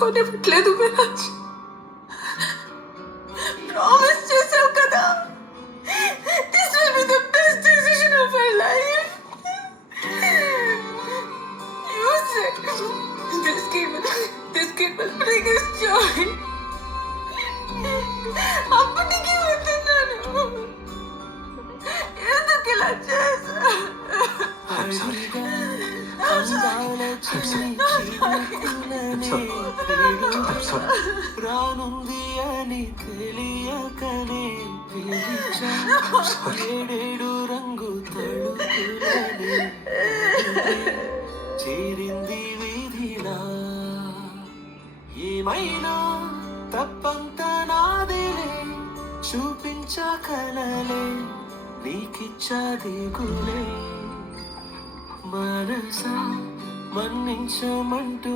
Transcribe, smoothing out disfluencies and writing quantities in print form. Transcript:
కొనివ్వట్లేదు Viraj. Promise చేసావు కదా, this will be the best decision of my life. You said this kid will bring us joy. అప్పటికి వస్తున్నాను, ఎందుకు ఇలా చేసా? రానుంది అని తెలియకనే ఏడేడు రంగు తడుకులని చేరింది వీధిలా. ఏమైనా తప్పంత నాదిలే, చూపించకలలే నీకిచ్చది గులే. మనసా మన్నించమంటూ